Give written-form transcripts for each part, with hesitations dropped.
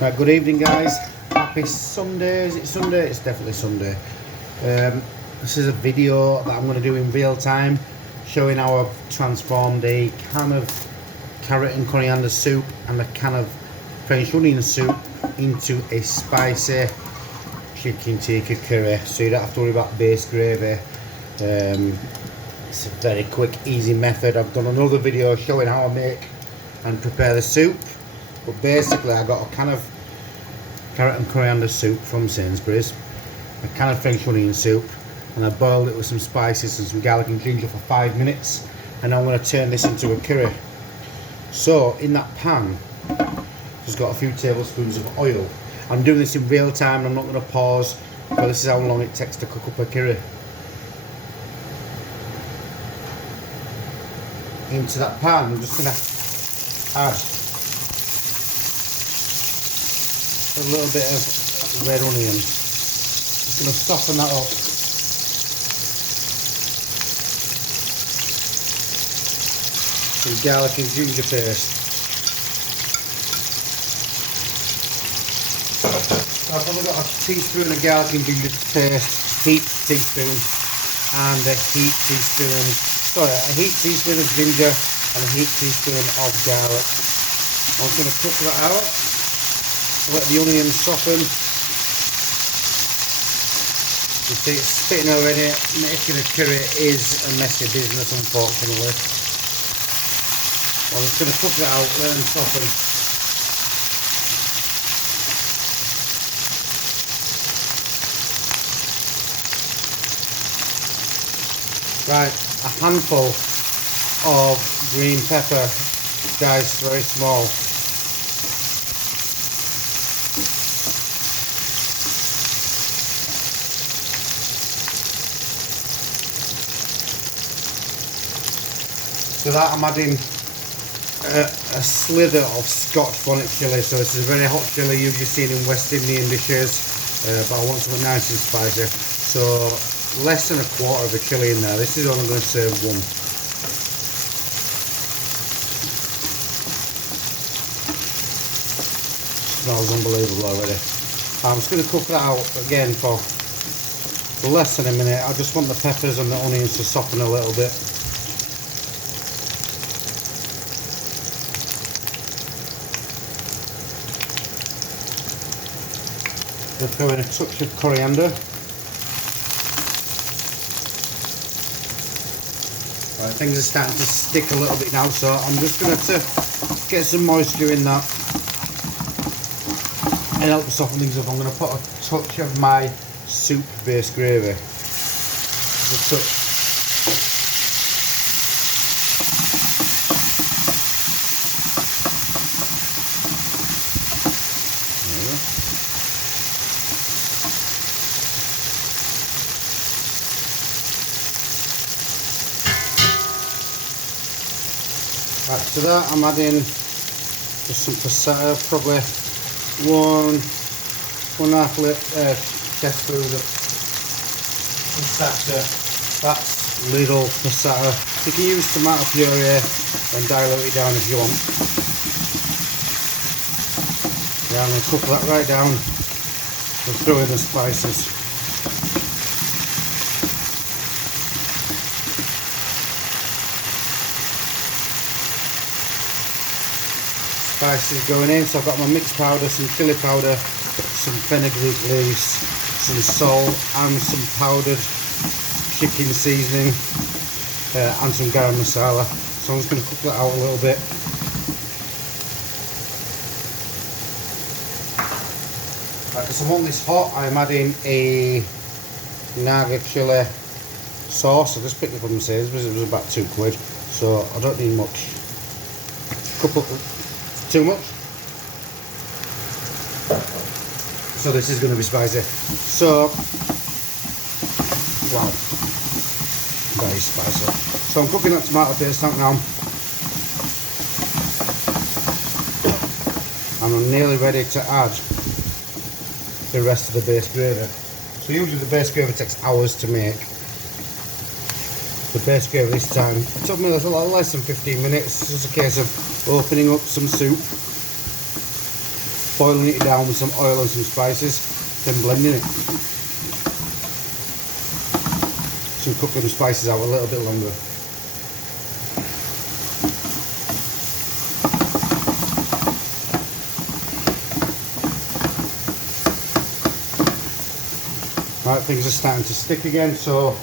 Right, good evening guys. Happy Sunday. Is it Sunday? It's definitely Sunday. This is a video that I'm going to do in real time showing how I've transformed a can of carrot and coriander soup and a can of French onion soup into a spicy chicken tikka curry, so you don't have to worry about base gravy. It's a very quick, easy method. I've done another video showing how I make and prepare the soup, but basically I got a can of carrot and coriander soup from Sainsbury's, a can of French onion soup, and I boiled it with some spices and some garlic and ginger for 5 minutes, and I'm going to turn this into a curry. So in that pan just got a few tablespoons of oil. I'm doing this in real time, I'm not going to pause, but this is how long it takes to cook up a curry. Into that pan I'm just going to add a little bit of red onion. Just going to soften that up. Some garlic and ginger paste. So I've only got a teaspoon of garlic and ginger paste, heaped teaspoon, and a heaped teaspoon of ginger and a heaped teaspoon of garlic. I'm just going to cook that out. Let the onion soften. You see it's spitting already. Making a curry is a messy business, unfortunately. I'm just going to cook that out, let them soften. Right, a handful of green pepper, diced very small. To that I'm adding a slither of Scotch bonnet chilli. So this is a very hot chilli usually seen in West Indian dishes, but I want something nice and spicy. So less than a quarter of a chilli in there. This is only going to serve one. Smells unbelievable already. I'm just going to cook that out again for less than a minute. I just want the peppers and the onions to soften a little bit. We'll throw in a touch of coriander. Right, things are starting to stick a little bit now, so I'm just going to get some moisture in that and help soften things up. I'm going to put a touch of my soup base gravy. Just a touch. Right, to that I'm adding just some passata, probably one and a half teaspoon of passata. That's little passata. You can use tomato puree and dilute it down if you want. Yeah, I'm going to cook that right down and throw in the spices. Spices going in, so I've got my mixed powder, some chili powder, some fenugreek leaves, some salt and some powdered chicken seasoning and some garam masala. So I'm just going to cook that out a little bit. Right, because I want this hot, I'm adding a naga chili sauce. I just picked it from Sainsbury's, it was about £2, so I don't need much. Too much. So this is going to be spicy. So, wow, very spicy. So I'm cooking that tomato paste out now, and I'm nearly ready to add the rest of the base gravy. So usually the base gravy takes hours to make. The base gravy this time, it took me a lot less than 15 minutes. It's just a case of opening up some soup, boiling it down with some oil and some spices, then blending it. So cook them spices out a little bit longer. Right, things are starting to stick again, so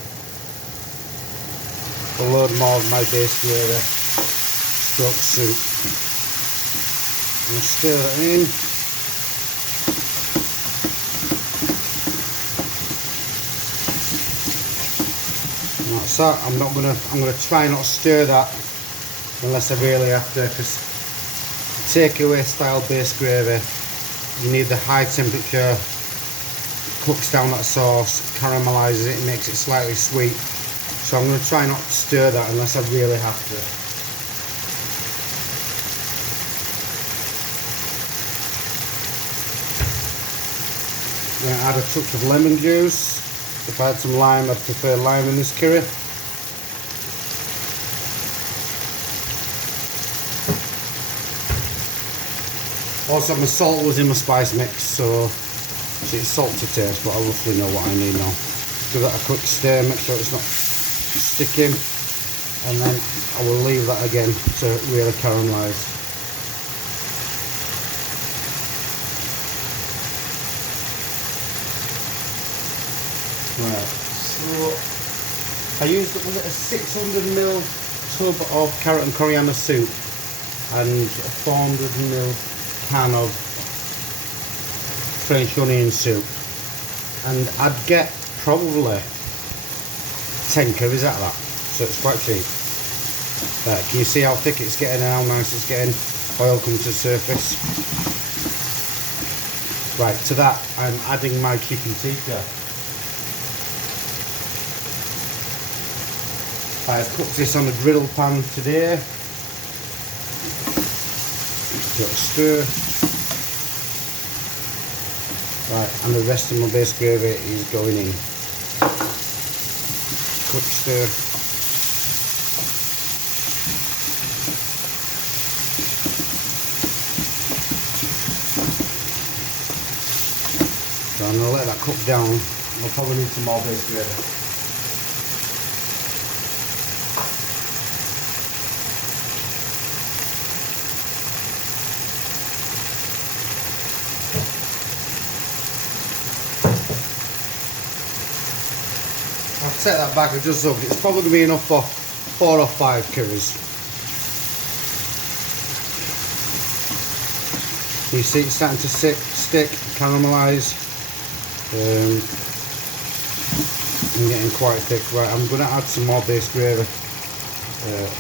I'll load more of my base gravy, stroke soup, and stir that in. And that's that. I'm gonna try not to stir that unless I really have to, because takeaway style base gravy, you need the high temperature. Cooks down that sauce, caramelizes it, makes it slightly sweet. So I'm going to try not to stir that unless I really have to. I'm going to add a touch of lemon juice. If I had some lime, I'd prefer lime in this curry. Also, my salt was in my spice mix, so it's salt to taste, but I roughly know what I need now. Give that a quick stir, make sure it's not sticking, and then I will leave that again to really caramelise. Right, so I used a 600ml tub of carrot and coriander soup and a 400ml can of French onion soup, and I'd get probably 10 curries out of that, so it's quite cheap. Can you see how thick it's getting and how nice it's getting? Oil comes to the surface. Right, to that I'm adding my chicken tikka. I've cooked this on a griddle pan today. Got a stir. Right, and the rest of my base gravy is going in. Quick stir. So I'm going to let that cook down. I'll probably need some more base gravy. I'll take that back and just look. It's probably going to be enough for 4 or 5 curries. You see it's starting to stick, caramelise. I'm getting quite thick. Right, I'm going to add some more base gravy.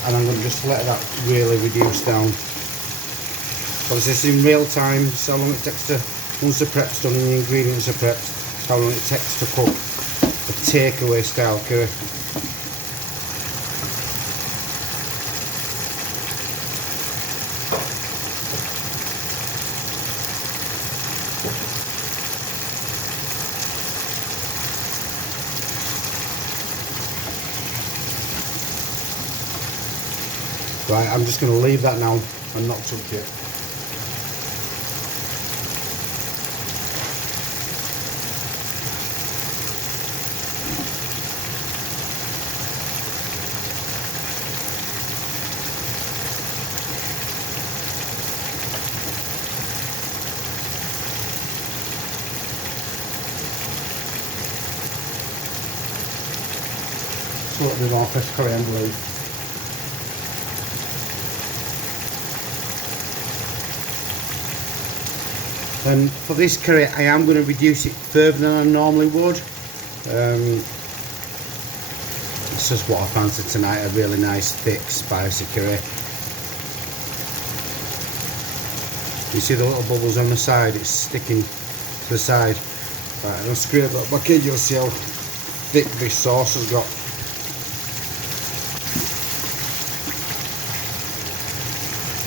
And I'm going to just let that really reduce down. Obviously it's in real time, so how long it takes to, once the prep's done and the ingredients are prepped, how long it takes to cook a takeaway style curry. Right, I'm just going to leave that now and not touch it. A little bit more fresh coriander leaf. And for this curry, I am going to reduce it further than I normally would. It's just what I fancy tonight, a really nice, thick, spicy curry. You see the little bubbles on the side, it's sticking to the side. Right, I'm going to scrape that back in, you'll see how thick this sauce has got.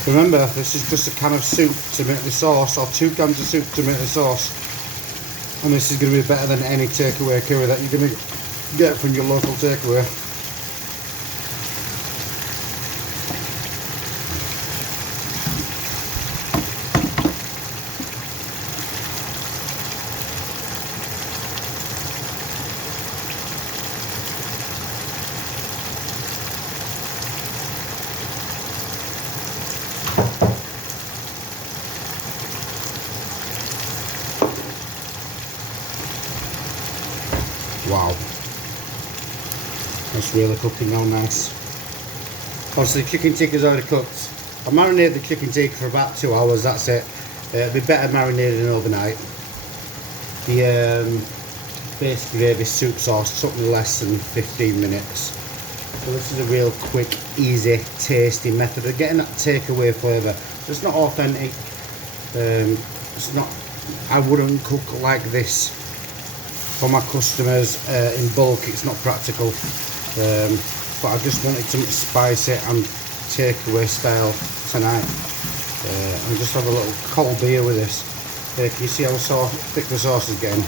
Remember, this is just a can of soup to make the sauce, or 2 cans of soup to make the sauce. And this is going to be better than any takeaway curry that you're going to get from your local takeaway. Wow, that's really cooking now nice. Obviously the chicken tikka's already cooked. I marinated the chicken tikka for about 2 hours, that's it. It'll be better marinated overnight. The base gravy soup sauce took me less than 15 minutes. So this is a real quick, easy, tasty method of getting that takeaway flavour. So it's not authentic. It's not. I wouldn't cook like this for my customers in bulk. It's not practical. But I just wanted to spice it and takeaway style tonight. And just have a little cold beer with this. Can you see how thick the sauce is getting?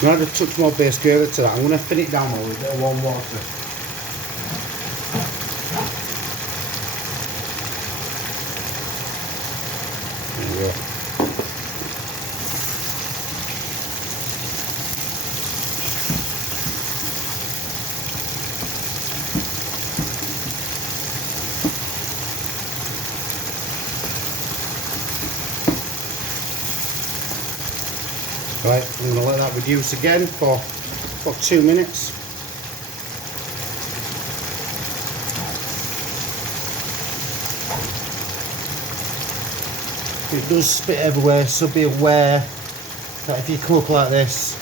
I'm going to add a touch more base gravy to that. I'm going to thin it down with a bit of warm water. There we go. Right, I'm going to let that reduce again for about 2 minutes. It does spit everywhere, so be aware that if you cook like this,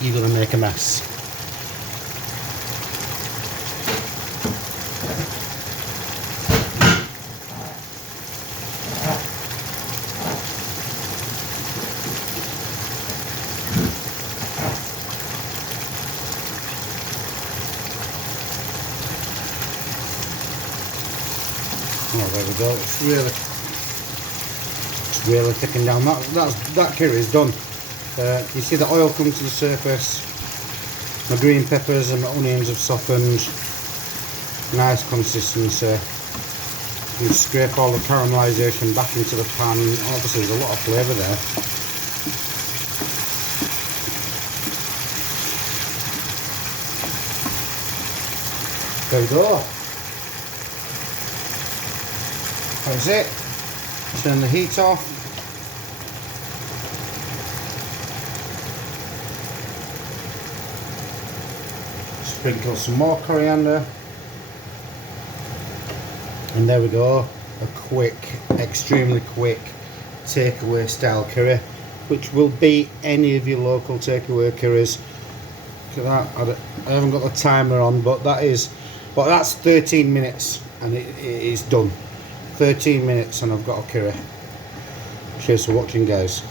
you're going to make a mess. Oh, there we go. It's really thickened down. That curry is done. You see the oil come to the surface. My green peppers and my onions have softened. Nice consistency. You scrape all the caramelisation back into the pan. Obviously, there's a lot of flavour there. There we go. That's it. Turn the heat off. Sprinkle some more coriander. And there we go. A quick, extremely quick takeaway style curry, which will beat any of your local takeaway curries. Look at that. I haven't got the timer on, but that's 13 minutes and it is done. 13 minutes and I've got a curry. Cheers for watching, guys.